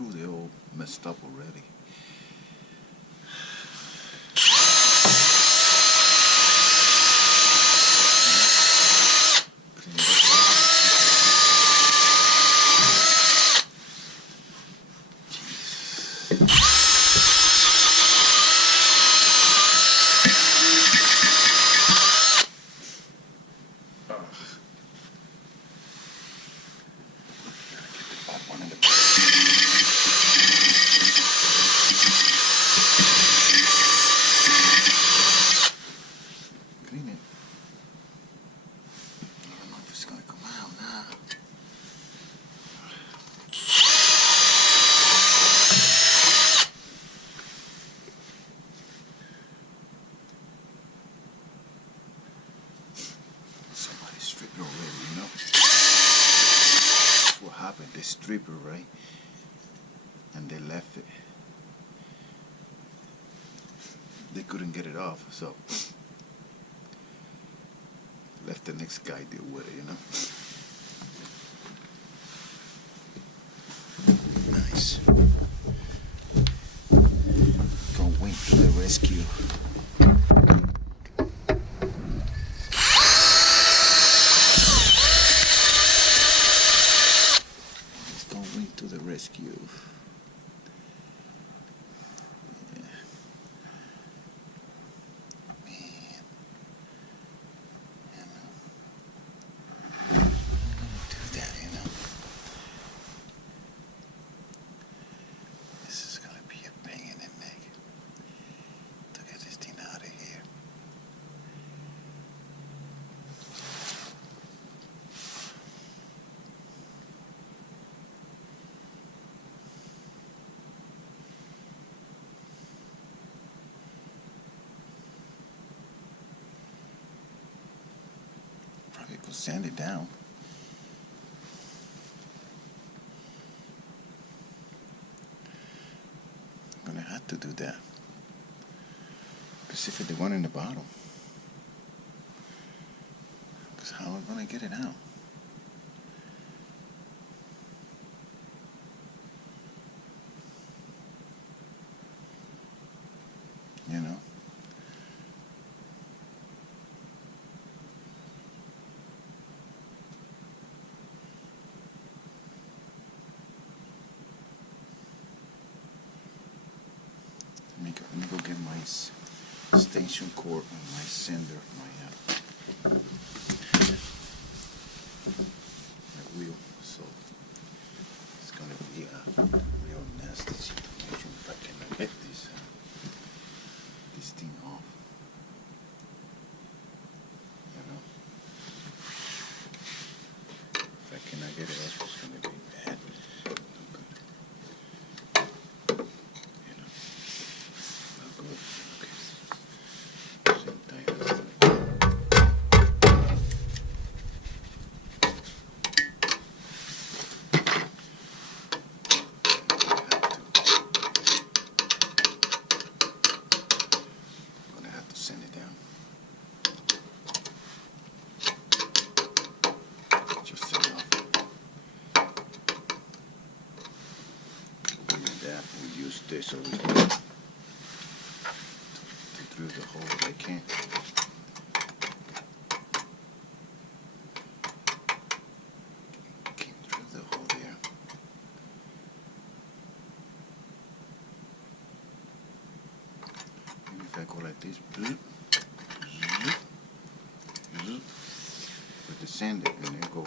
screws, they're all messed up already. The stripper, right? And they left it. They couldn't get it off, so left the next guy deal with it, you know? Nice. Go Wink to the rescue. To the rescue. Yeah. Man. You know. I'm gonna do that, you know. This is gonna be a pain in the neck to get this thing out of here. Probably could sand it down. I'm gonna have to do that. Specifically the one in the bottom. Because how am I gonna get it out? You know? Let me go get my extension cord and my sender, my wheel. So it's gonna be a real nasty situation if I cannot get this thing off. You know, if I cannot get it off, it's gonna be bad. Send it down. Just send it off. With that, we use this so we can to drill the hole if I can. Can't drill the hole there. Maybe if I go like this, with the sander and then go